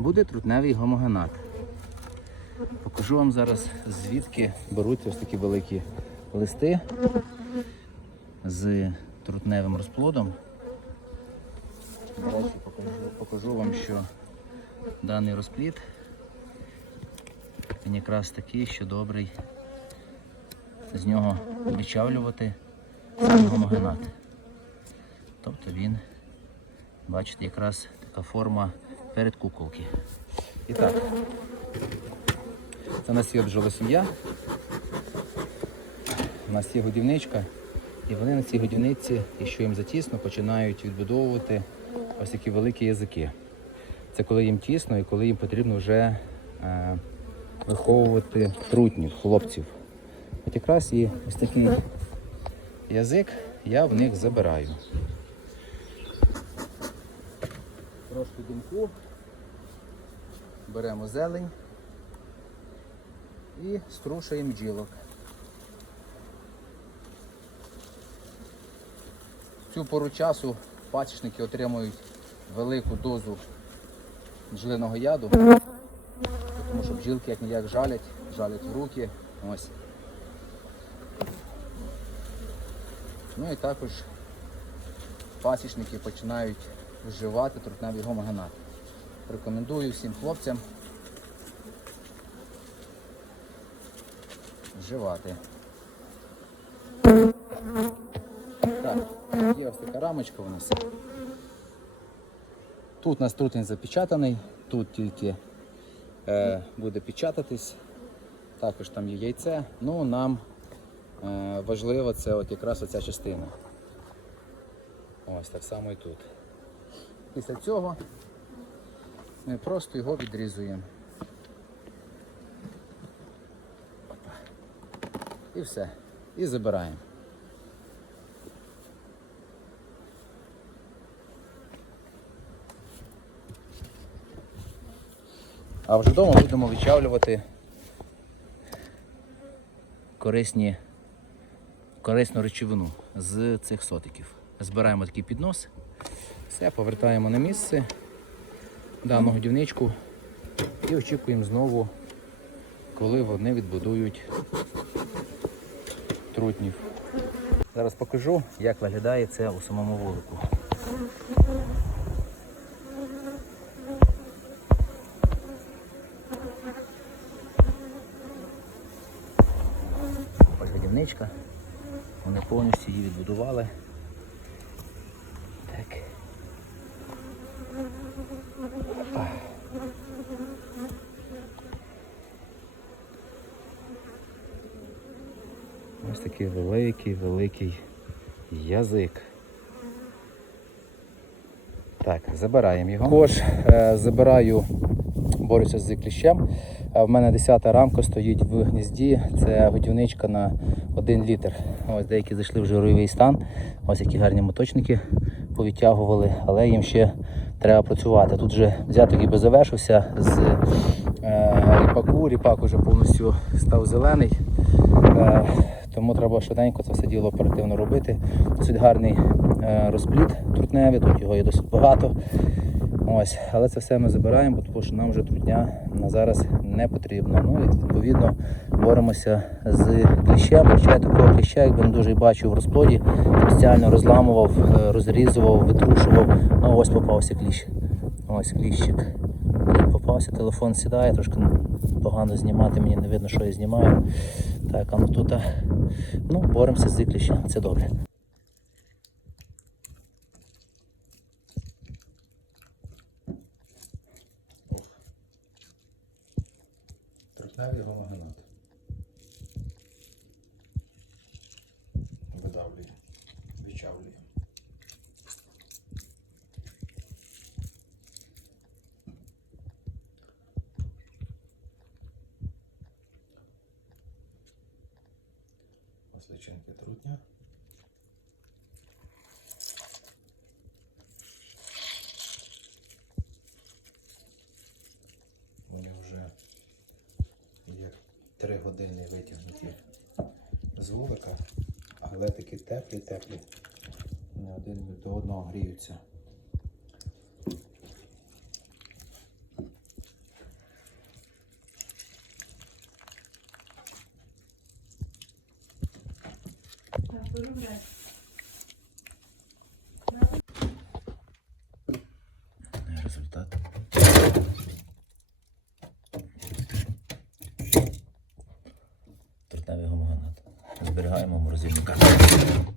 буде трутневий гомогенат. Покажу вам зараз, звідки беруть ось такі великі листи з трутневим розплодом. До покажу, покажу вам, що даний розплід він якраз такий, що добрий з нього вичавлювати гомогенат. Тобто він, бачите, якраз така форма перед куколки. І так, це у нас є бджолосім'я. У нас є годівничка, і вони на цій годівниці, якщо їм затісно, починають відбудовувати ось такі великі язики. Це коли їм тісно і коли їм потрібно вже е, виховувати трутнів, хлопців. От якраз і ось такий язик я в них забираю. Трошки димку, беремо зелень і струшуємо бджілок. Цю пору часу пасічники отримують велику дозу бджолиного яду, тому що бджілки як ніяк жалять, жалять в руки. Ось. Ну і також пасічники починають вживати трутневий гомогенат. Рекомендую всім хлопцям вживати. Так, є ось така рамочка у нас. Тут у нас трутень запечатаний, тут тільки е, буде печататись. Також там є яйце. Ну, нам е, важливо це от якраз оця частина. Ось так само і тут. Після цього ми просто його відрізуємо. І все. І забираємо. А вже вдома будемо вичавлювати корисні, корисну речовину з цих сотиків. Збираємо такий піднос, все, повертаємо на місце дану годівничку і очікуємо знову, коли вони відбудують трутнів. Зараз покажу, як виглядає це у самому вулику. Ось годівничка. Вони повністю її відбудували. Так. Ось такий великий, великий язик. Так, забираємо його. Також е, забираю, борюся з кліщем. Е, В мене 10 рамка стоїть в гнізді. Це годівничка на 1 літр. Ось деякі зайшли в жировий стан. Ось які гарні моточники повідтягували, але їм ще треба працювати. Тут вже взяток і завершився з е, ріпаку. Ріпак вже повністю став зелений. Е, тому треба швиденько це все діло оперативно робити. Досить гарний е, розплід трутневий, тут його є досить багато. Ось, але це все ми забираємо, тому що нам вже трудня на зараз не потрібно. Ну і відповідно боремося з кліщем. Хоча я такого кліща, якби не дуже бачив в розплоді, спеціально розламував, е, розрізував, витрушував. Ну ось попався кліщ. Ось кліщик. Попався, телефон сідає, трошки погано знімати, мені не видно, що я знімаю. Так, а ну тут ну, боремося з кліщем, це добре. Трухневий гомогенат. Видавлює, відчавлює. Личинки трутня. Три години витягнуті з вулика, але такі теплі-теплі, не один до одного гріються. Так, Зберігаємо в морозильну камеру.